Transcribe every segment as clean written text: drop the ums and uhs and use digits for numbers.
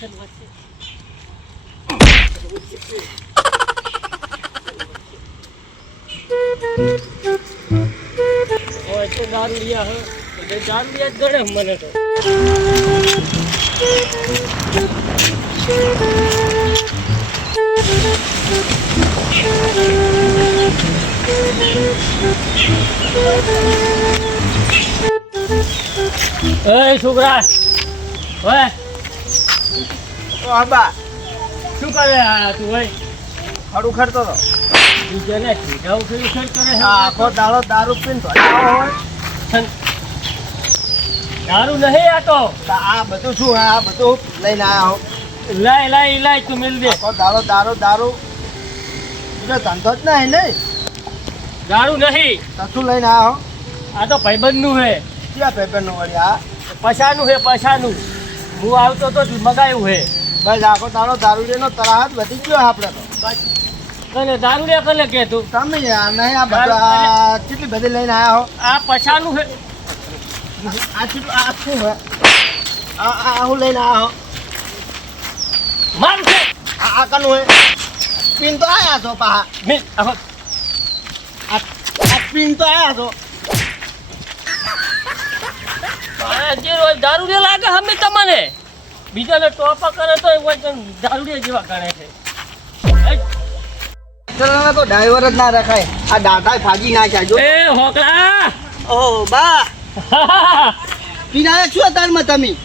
તો દારૂ લિયા હે દારૂ લિયા જ ગણે મને તો એ છોકરા ઓય ઓ આબા શું કરે આ તું ઓય હડું ખરતો તો બીજાને ઠીકાવ કરી ખર્ચ કરે છે આખો દાડો દારૂ પીને ધોળાવો હોય દારૂ નહીં આ તો આ બધું શું આ બધું લઈને આવ્યા હો લાય તું મિલ દે આખો દાડો દારૂ બીજો ધંધો જ નહીં ને દારૂ નહીં કશું લઈને આવ્યા હો આ તો ભાઈબંધનું હે ક્યાં પેપરનું વળી આ પછાનું હે પછાનું હું આવતો તો મગાયું હે બસ આખો દાડો દારૂ લેનો તરાહત વધી ગયો આપણે તો કને દારૂ લે કને કે તું તમે આ નહીં આ બધું આ કેટલી બધી લઈને આવ્યા હો આ પછાનું હે આ કેટલું આ શું હે આ હું લઈને આવ્યા હો માર છે આ કનું હે પીન તો આયા છો પા મિલ આ પીન તો આયા છો જે રોજ દારૂ લે લાગે હમે તમને બીજાને ટોપા કરે તો દારૂ લે જેવા કરે છે ચલના તો ડ્રાઈવર જ ના રખાય આ દાદા ફાજી નાખ્યા જો એ હોકલા ઓહો બા પીનાયા શું અતારમાં તમે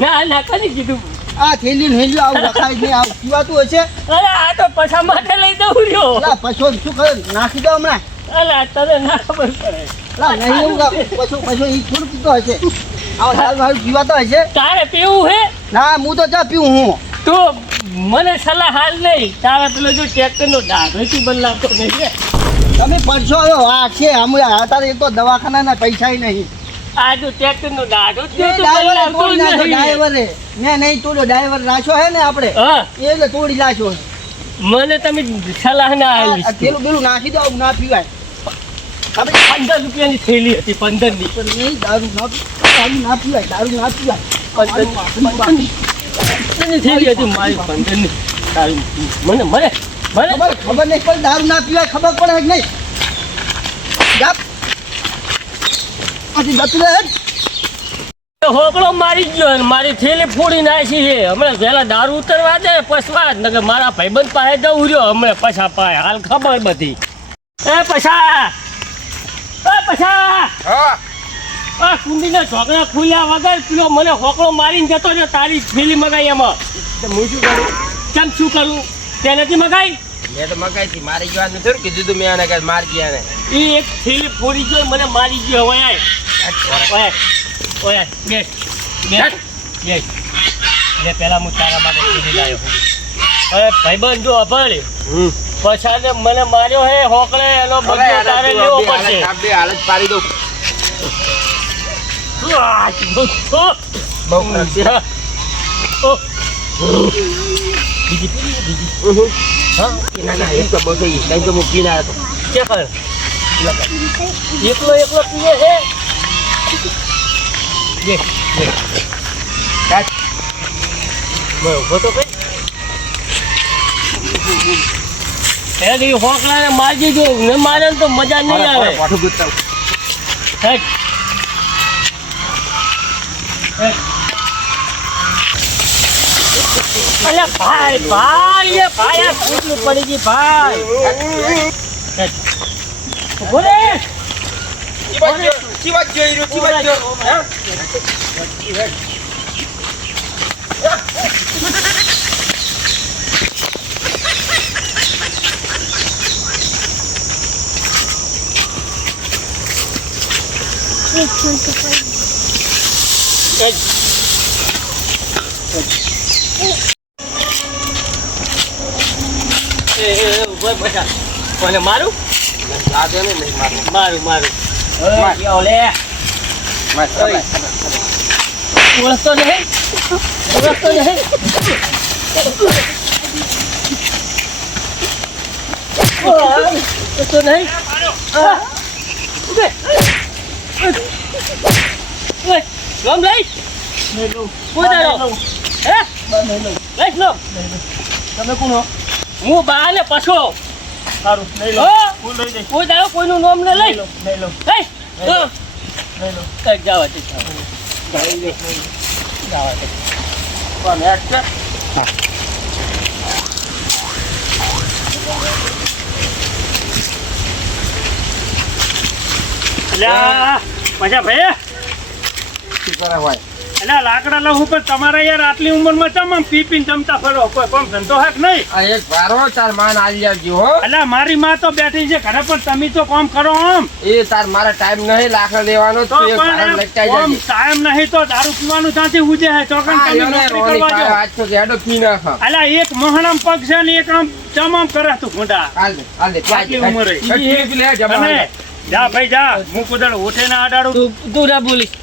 ના કદી કીધું આ થેલી આવું રખાય નહીં આવું પીવાતું હશે અરે આ તો પછા માટે લઈ દઉં રહ્યો લા પશો શું કરે નાખી દો હમણાં અલા તને ના ખબર પડે લા નહીં એવું પશો ઈ થોડું પીતો હશે આવો સારું પીવાતો હશે તારે પીવું હે ના હું તો ચા પીવું હું તો મને સલાહ હાલ નહીં તારે પેલો જો ટ્રેક્ટરનો ડાઘો બદલાતો નહીં તમે પડશો આ છે અમે અત્યારે એક તો દવાખાનાના પૈસા નહીં આ જો ટ્રેક્ટરનો ડાઘો ડ્રાઈવરે મેં નહીં તોડ્યો ડ્રાઈવર રાખ્યો હે ને આપણે હા એટલે તોડી નાખ્યો મને તમે સલાહ ના આ આવી પેલું પેલું નાખી દો ના પીવાય તમે 15 રૂપિયાની થેલી હતી 15 ની પણ નહીં દારૂ ના પીવાય દારૂ ના પીવાય 15 ની થેલી હતી મારી 15 ની તારી મને ખબર નહીં પણ દારૂ ના પીવાય ખબર પડે કે નહીં જાપ પછી જતું રહે હોકળો મારી ગયો અને મારી થેલી ફોડી નાખી છે હમણાં પહેલા દારૂ ઉતરવા દે પછવા જ નકર મારા ભાઈબંધ પાસે જવું રહ્યો હમણાં પછા પાય હાલ ખબર બધી એ પછા હા આ કુંડીના ઢોકળા ખુલ્યા વગર પેલો મને હોકળો મારીને જતો ને તારી થેલી મગાઈ એમાં હું શું કરું કેમ શું કરું તે નથી મગાઈ મેં તો મગાઈ હતી મારી ગયો થોડું કીધું તું મેં આને કે માર ગયા ને એ એક થેલી ફોડી ગયો મને મારી ગયો ઓય બેસ લે પહેલા હું તારા માટે થેલી લાવ્યો હવે ભાઈબંધ જો અભળ પછાને મને માર્યો હે હોકળે એનો બદલો તારે લેવો પડશે હાલત પાડી દઉં બહુ બીજી હા ના એમ તો બહુ થઈ ગઈ તો હું પીને આવ્યો કે કર એકલો પીએ છે ઉભો તો કઈ હોકલાને મારી જો ને મારે તો મજા નહીં આવે અલે ભાઈ આ કેટલું પડી ગઈ ભાઈ બોલે કોને મારું મારું ઓળખતો નહીં ઓળખતો નહીં ગમ લઈ હે બસ લઈ લો લઈશ લો તમે કોણ હો હું બા ને પછો સારું લઈ લો હો હું લઈ જઈશ કોઈ દાડો કોઈનું નામ ને લઈ લઈ લો હે લઈ લો કઈક જાવા દે જાવા દે કોણ હેડ છે અલ્યા મજા ભાઈ શું કરે ભાઈ અલ્યા લાકડા લઉં પણ તમારે યાર આટલી ઉંમરમાં ચમ આમ પી પીને જમતા ફરો કોઈ કોમ ધંધો હક નહીં આ એક વારો તાર માન આવી આવજો હો અલ્યા મારી માં તો બેઠી છે ઘરે પણ તમે તો કોમ કરો આમ એ તાર મારા ટાઈમ નહીં લાકડા લેવાનો તો પણ કોમ ટાઈમ નહીં તો દારૂ પીવાનું ત્યાંથી ઉજે હે ચોકન તમે નોકરી કરવા જાઓ આજ તો હેડો પી નાખો અલ્યા એક મહણામ પગ છે ને એક આમ ચમ આમ કરે તું ગુંડા હાલ દે આટલી ઉંમરે. લે જમા અને જા ભાઈ જા હું કુદળ ઉઠે ના અડાડું તું ના બોલીશ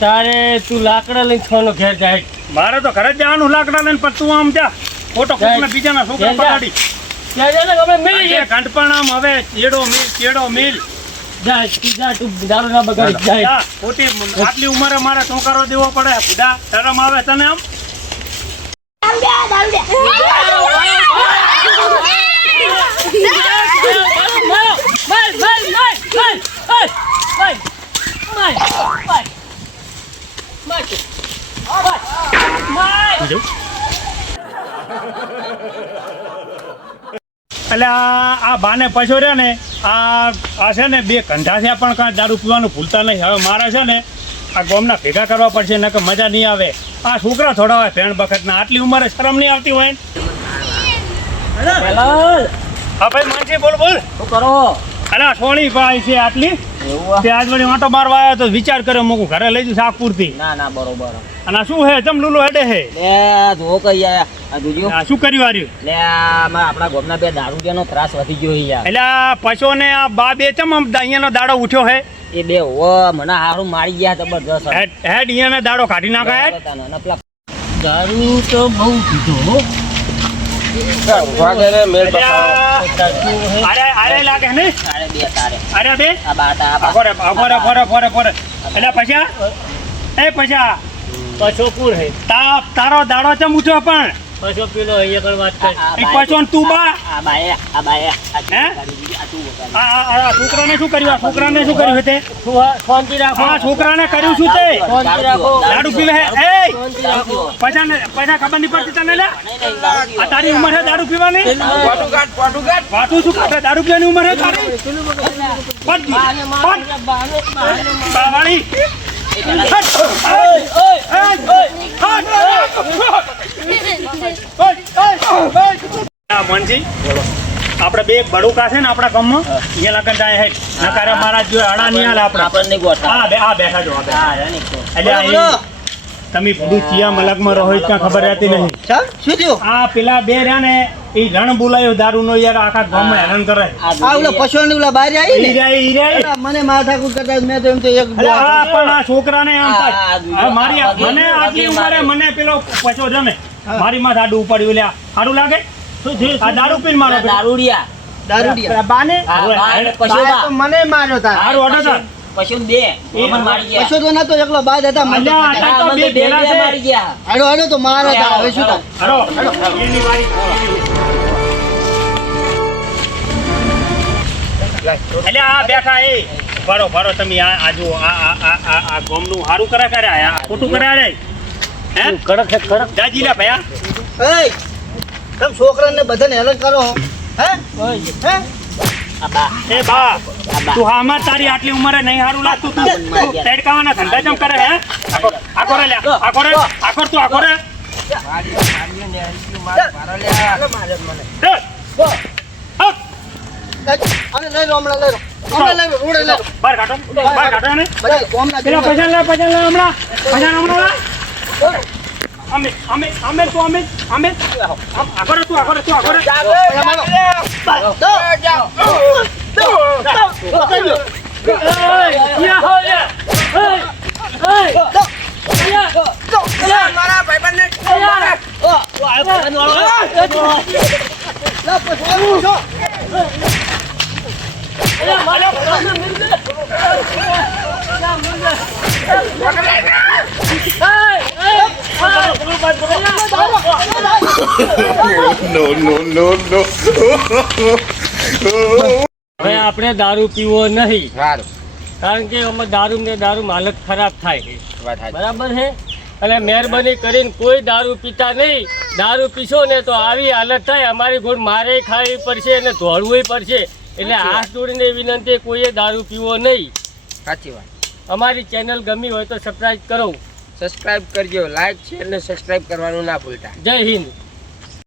તારે તું લાકડા લઈને છોનો ઘેર જાય મારે તો ઘરે જ જવાનું લાકડા લઈને પણ તું આમ જા ખોટો કોકના બીજાના છોકરા જા. પડાડી ત્યાં જાય ને આપણે મળી જાય ઘંટપણ આમ હવે ચેડો મિલ જા તું જા તું દારૂ ના બગાડી જાય જા, ખોટી આટલી ઉંમરે મારે ટોકારો દેવો પડે બુડા શરમ આવે તને આમ એટલે આ બાને પછો રહ્યો ને આ છે ને બે કંઠા છે પણ કાંઈ દારૂ પીવાનું ભૂલતા નહીં હવે મારે છે ને આ ગોમના ભેગા કરવા પડશે નકર મજા નહીં આવે આ છોકરા થોડા હોય ભેણ બખતના આટલી ઉંમરે શરમ નહીં આવતી હોય હા ભાઈ માનસી બોલ બોલ શું કરો અલા સોળી ભાઈ છે આટલી એવું તે આજ વળી વાંટો મારવા આવ્યો તો વિચાર કર્યો મૂકું ઘરે લઈ જઉં શાકપુરથી ના ના બરોબર અને આ શું હે ચમ લુલો હેડે હે લે જો કઈ આ દુજ્યો આ શું કર્યું આર્યું લે આમાં આપણા ગોમના બે દારૂડિયાનો ત્રાસ વધી ગયો છે યાર એટલે આ પશો ને આ બા બે ચમ આમ અહીંયાનો દાડો ઉઠ્યો હે એ બે ઓ મને હારું મારી ગયા જબરજસ્ત હેડ અહીંયાનો દાડો કાઢી નાખા હેડ અને પેલા દારૂ તો બહુ પીધો વાગે મેલ અરે લાગે ને તારે બે તારે અરે બે આ બાટા આ ફોરે એટલે પછા એ પછા પછો પૂર હે તારો દાડો ચમ ઉઠ્યો પણ પછો પેલો અહીંયા કણ વાત કર એક પછો ને તું બા આ બાએ હે? આ તું વગાડી. આ છોકરાને શું કર્યું આ છોકરાને શું કર્યું તે શાંતિ રાખો આ છોકરાને કર્યું શું તે શાંતિ રાખો દારૂ પીવે હે એ શાંતિ રાખો પછા ખબર નહીં પડતી તને લે નહીં, નહીં, દારૂ આ તારી ઉંમર હે દારૂ પીવાની પાટું કાઢ વાતું શું કાઢે દારૂ પીવાની ઉંમર હે તારી પટ બાને મારો, બાને. બાવાળી મનજી આપણે બે બડુકા છે ને આપણા ગામમાં અહીંયા લગન જાય હે નકારે મારા જો અડા નહીં હાલે આપણે આપણને ગોઠા. આ બેઠા જો આ બેઠા. હા, રાની તો. એટલે આ તમે બધું ચિયા મલકમાં રહો ત્યાં ખબર રહેતી નહીં શું થયું આ પેલા બે રહ્યા ને એ રણ બોલાયો દારૂનો યાર આખા ગામમાં હેરાન કરે આ ઓલા પશુઓને ઓલા બહાર આવી ને ઈ રહ્યા. અલા, મને માથાકૂટ કરતા મેં તો એમ તો એક અલા, આ પણ આ છોકરાને આમ થાય આ હવે મારી મને આટલી ઉંમરે મને પેલો પછો છે ને મારી માં આડું ઉપાડ્યું લ્યા સારું લાગે આ દારૂ પીને મારો પેલો. દારૂડિયા. દારૂડિયા બાને હા, હવે બાને હેડ. પશુ બાએ તો મને માર્યો તા સારું ઓટો ચાલ. પશુ બે અમર મારી ગયા. પશુ તો નતો એકલો બાદ હતા મને તો અલ્યા, કાંઈ. આ તો બે ભેળા છે. મારી ગયા. હાડો હાડો તો મારો તા હવે શું તા હાલો એની વારી એટલે આ બેઠા એ ભરો તમે આ જો આ ગોમનું સારું કરે આ ખોટું કરે રે હે કડક છે, કડક. જાજી લે ભયા એય તમે છોકરાને બધાને હેરાન કરો હે હે આ બા. એ બા આ બા. તું હામાં તારી આટલી ઉંમરે નહીં સારું લાગતું તું તેડકાવાના ધંધા ચમ કરે હે આખો રે લે આખો રે આખો તું આખો રે માર્યો મને હે હક. અને લઈ લો હમણાં લઈ લો હમણાં લઈ લો રોડે લઈ લો બહાર કાઢો ને બધા કોમના પેલા પૈસા લે હમણાં લે અમે આખો રે તું આખો રે મારા ભાઈબંધને હોકળું બંધ કરો. હવે આપણે દારૂ પીવો નહીં, સારું કારણ કે અમે દારૂ ને દારૂ હાલત ખરાબ થાય છે. વાત સાચી. બરાબર છે. અને મહેરબાની કરીને કોઈ દારૂ પીતા નહીં. દારૂ પીશો ને તો આવી હાલત થાય, અમારી ગોળ મારે ખાવી પડશે અને ધોળવું પડશે. એટલે હાથ જોડીને વિનંતી, કોઈએ દારૂ પીવો નહીં. સાચી વાત. અમારી ચેનલ ગમી હોય તો સબસ્ક્રાઇબ કરો. સબસ્ક્રાઇબ કરજો, લાઈક શેર ને સબસ્ક્રાઇબ કરવાનું ના ભૂલતા. જય હિન્દ.